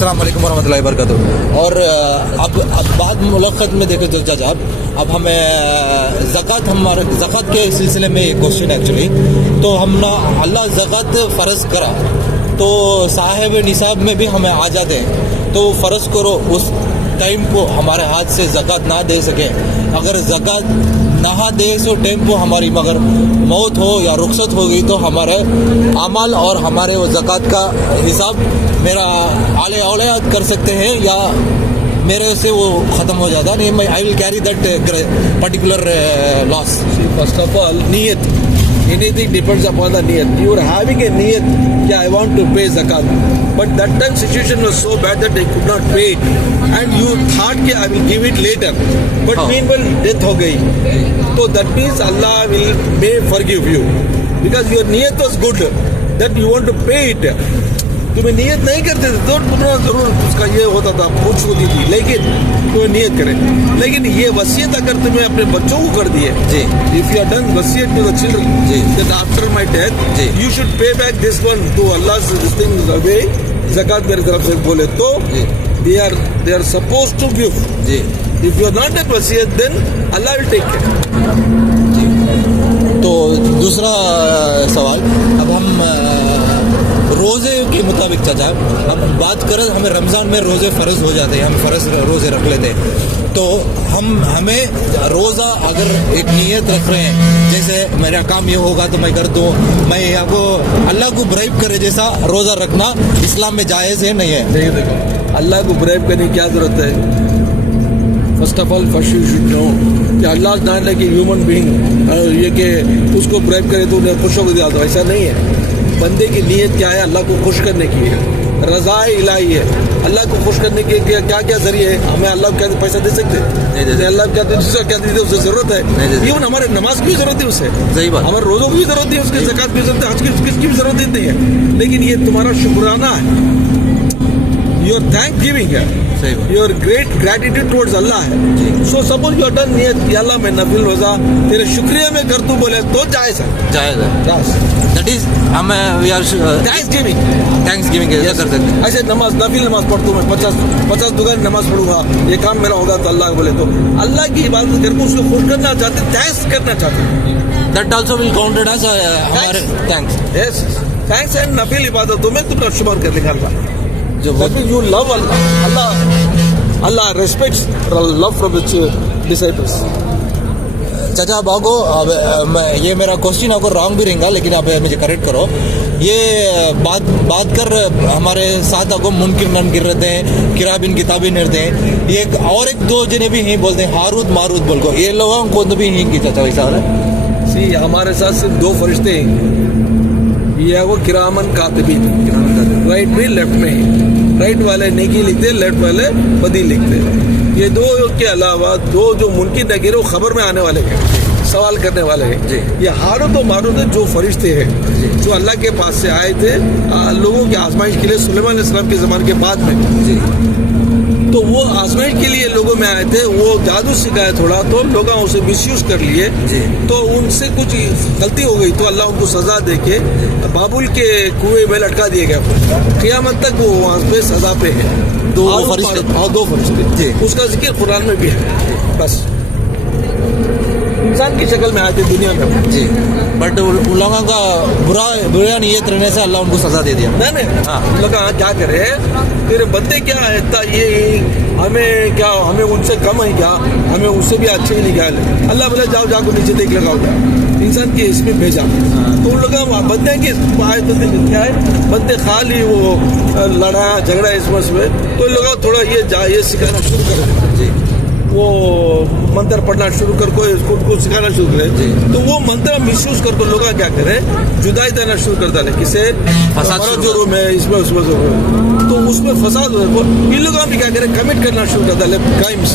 अस्सलाम वालेकुम वरहमतुल्लाहि वबरकातुहू। और अब बाद मुलाकात में देखो जज अब हमें ज़कात के सिलसिले में एक क्वेश्चन एक्चुअली, तो हम ना अल्लाह ज़कात फ़र्ज़ करा तो साहिब निसाब में भी हमें आ जाते हैं, तो फ़र्ज़ करो उस टाइम को हमारे हाथ से ज़कात ना दे सके, अगर ज़कात ना दे सो टाइम को हमारी मगर मौत हो या रुखसत हो गई तो हमारे अमल और हमारे वो ज़कात का हिसाब मेरा आले औलाद कर सकते हैं या मेरे से वो ख़त्म हो जाता नहीं, I will carry that particular loss. First of all, niyat. Anything depends upon the niyat. You are having a niyat, yeah, I want to pay zakat. But that time situation was so bad that I could not pay it. And you thought that I will give it later. But meanwhile, death ho gayi. So that means Allah may forgive you. Because your niyat was good. That you want to pay it. तुम्हें नियत नहीं करते थे तो तुम्हारा जरूर उसका ये होता था, पूछ होती थी, लेकिन तुम्हें नियत करें। लेकिन ये वसीयत अगर तुम्हें अपने बच्चों को कर दी है, जी, इफ यू आर डन वसीयत टू द चिल्ड्रन, जी, दैट आफ्टर माय डेथ, जी, you should pay back this one to अल्लाह's this thing वे ज़कात मेरी तरफ से बोले तो they are supposed to give, ji, if you are not that वसीयत then Allah will take care, जी। तो दूसरा सवाल, अब हम रोज़े के मुताबिक चाचा हम बात करें, हमें रमज़ान में रोज़े फ़र्ज़ हो जाते हैं, हम फ़र्ज़ रोज़े रख लेते हैं, तो हमें रोज़ा अगर एक नीयत रख रहे हैं, जैसे मेरा काम ये होगा तो मैं कर दूँ, मैं आपको अल्लाह को ब्राइब करे जैसा रोज़ा रखना इस्लाम में जायज़ है नहीं है? नहीं, देखो अल्लाह को ब्राइब करने की क्या ज़रूरत है? First of all first you should know कि अल्लाह not like a human being, ये कि उसको ब्राइब करे तो उन्हें खुश हो दिया, तो ऐसा नहीं है। बंदे की नीयत क्या है? अल्लाह को खुश करने की है, रज़ाए इलाही है। अल्लाह को खुश करने के क्या क्या जरिए है? हमें अल्लाह को क्या पैसा दे सकते हैं? अल्लाह क्या दे उसे जरूरत है? इवन हमारे नमाज की भी जरूरत है उसे, सही बात, हमारे रोजों की भी जरूरत है, उसकी ज़कात की जरूरत है, हज की भी जरूरत नहीं है। लेकिन ये तुम्हारा शुक्राना है, योर थैंक गिविंग है, your great gratitude towards Allah है। So suppose you are done नियत कि अल्लाह मैं नफिल रोजा तेरे शुक्रिया में कर तू बोले तो जायज़ है। दैट इज हमें वी आर थैंक्स गिविंग कर सकते हैं। ऐसे नफिल नमाज पढ़ता हूँ मैं, 50 दुकान नमाज पढ़ूंगा, ये काम मेरा होगा तो अल्लाह बोले तो अल्लाह की इबादत करके उसको खुश करना चाहते, थैंक्स करना चाहते, that also will counted as हमारे थैंक्स। यस, थैंक्स एंड नफिल इबादतों में तुम शुमार कर निकालना। जो you love Allah respects love from its disciples. चाचा बागो, अब ये मेरा क्वेश्चन आपको रॉन्ग भी रहेगा, लेकिन आप मुझे करेक्ट करो। ये बात कर हमारे साथ आपको मुनकिर ननकिर रहते हैं, किरा बिन किताबी रहते हैं, ये और एक दो जने भी ही बोलते हैं हारूद मारूद बोल को, ये लोगों को भी ही की चाचा वैसा है? सी हमारे साथ सिर्फ 2 फरिश्ते हैं, ये है वो किरामन कातिबीन, राइट में लेफ्ट में, राइट वाले नेकी लिखते, लेफ्ट वाले बदी लिखते। ये 2 के अलावा 2 जो मुनकिर नकीर वो खबर में आने वाले हैं, सवाल करने वाले हैं। ये हारूत और मारूत जो फरिश्ते हैं जो अल्लाह के पास से आए थे लोगों की आजमाइश के लिए सुलेमान अलैहिस्सलाम के ज़माने के बाद में, तो वो आजमाइश के लिए लोगों में आए थे, वो जादू सिखाया थोड़ा, तो लोग उसे मिसयूज कर लिए, तो उनसे कुछ गलती हो गई, तो अल्लाह उनको सजा दे के बाबुल के कुएं में लटका दिए गए। क़यामत तक वो वहाँ पे सजा पे है। 2 फरिश्ते, उसका जिक्र कुरान में भी है। बस इंसान की शक्ल में आए थे दुनिया में, जी, बट उन लोगों का बुरा नीयत रहने से अल्लाह उनको सजा दे दिया। नहीं लोग क्या करे, तेरे बंदे क्या है ये हमें क्या, हमें उनसे कम है क्या, हमें उससे भी अच्छे ही निकाल। अल्लाह बोले जाओ जाकर नीचे देख लगाओ, इंसान की इसमें भेजा, तो उन लोग बंदे के आए तो क्या है, बंदे खाली वो लड़ा झगड़ा इसमें, तो लोग थोड़ा ये सिखाना शुरू कर, वो मंत्र पढ़ना शुरू कर, कोई उसको सिखाना शुरू करे, तो वो मंत्र मिसयूज कर, तो लोग क्या करे, जुदाई देना शुरू कर डाले, किसे जो रूम है इसमें उसमें तो उसमें फसाद हो, इन लोगों भी क्या करे, कमिट करना शुरू कर डाले crimes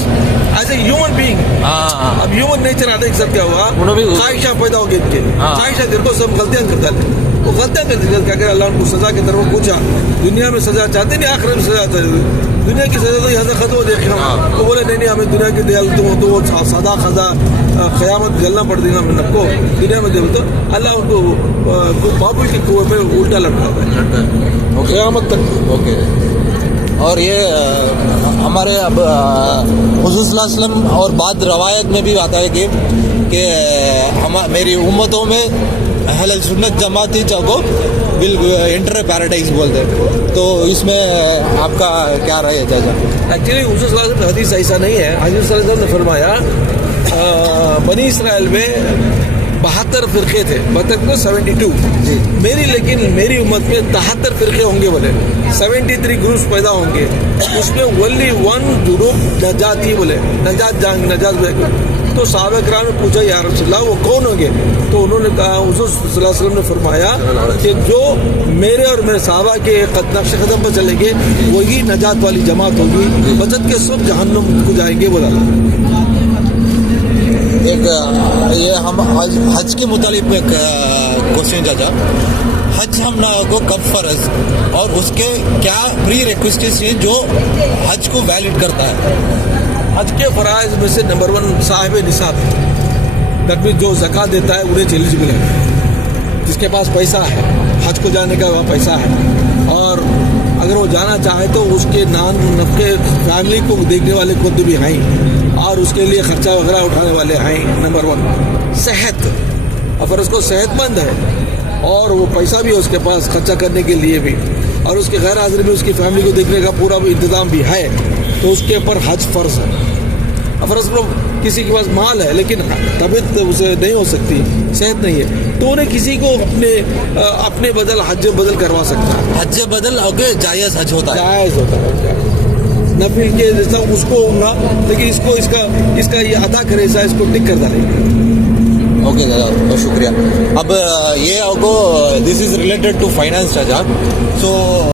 as a human being. अब ह्यूमन नेचर आते एक साथ क्या हुआ, ख्वाहिशा पैदा हो गई इनके, ख्वाहिशा तेरे को सब गलतियां कर डाले, वो गलतियां कर क्या करे, अल्लाह उनको सजा की तरफ पूछा, दुनिया में सजा चाहते नहीं, आखिरत में सजा चाहते, दुनिया की सजा तो यहाँ से खत्म हो देख रहा हूँ, तो बोले नहीं हमें दुनिया की दयाल तो वो सदा खजा क़यामत जलना पड़ देगा हम सबको, दुनिया में देखो तो अल्लाह उनको बाबुल के कुएं में उल्टा लटका है क़यामत तक। ओके। اور یہ ہمارے اب حضور صلی اللہ علیہ وسلم اور بعد روایت میں بھی آتا ہے کہ میری امتوں میں اہل سنت جماعتی کو ول انٹر پیراڈائز بولتے ہیں. تو اس میں آپ کا کیا رائے ہے چاچا؟ ایکچولی حضور صلی اللہ علیہ وسلم حدیث ایسا نہیں ہے. حضور صلی اللہ علیہ وسلم نے فرمایا بنی اسرائیل میں 72 فرقے تھے، 72 جی. میری امت میں 73 فرقے ہوں گے بولے، 73 گروپس پیدا ہوں گے. اس میں only one گروپ نجاتی بولے، نجات. تو صحابہ کرام نے پوچھا یا رسول اللہ وہ کون ہوں گے؟ تو انہوں نے کہا، حضور صلی اللہ علیہ وسلم نے فرمایا کہ جو میرے اور میرے صحابہ کے نقش قدم پر چلیں گے وہی نجات والی جماعت ہوگی، بچت کے سب جہنم کو جائیں گے. بولا ایک یہ ہم حج کے متعلق میں کوشچن چاچا، حج ہم کو کب فرض اور اس کے کیا پری ریکویسٹس ہیں جو حج کو ویلڈ کرتا ہے؟ حج کے فرائض میں سے نمبر 1 صاحب نصاب، دیٹ مینس جو زکوٰۃ دیتا ہے انہیں ایلیجبل ہے. جس کے پاس پیسہ ہے، حج کو جانے کا وہاں پیسہ ہے، اور اگر وہ جانا چاہے تو اس کے نان نفقے فیملی کو دیکھنے والے خود بھی ہیں اور اس کے لیے خرچہ وغیرہ اٹھانے والے ہیں. نمبر 1 صحت، اگر اس کو صحت مند ہے اور وہ پیسہ بھی ہے اس کے پاس خرچہ کرنے کے لیے بھی، اور اس کے غیر حاضری میں اس کی فیملی کو دیکھنے کا پورا بھی انتظام بھی ہے، تو اس کے اوپر حج فرض ہے. فرض کرو کسی کے پاس مال ہے لیکن طبیعت اسے نہیں ہو سکتی، صحت نہیں ہے، تو انہیں کسی کو اپنے بدل حج بدل کروا سکتا ہے. حج بدل اگے جائز حج ہوتا ہے، جائز ہوتا ہے. نفل کے جیسا اس کو ہوگا، لیکن اس کا یہ ادا کرے ایسا، اس کو ٹک کر ڈالیں گے. اوکے دادا، بہت شکریہ. اب یہ دس از ریلیٹڈ ٹو فائنانس چاچا. سو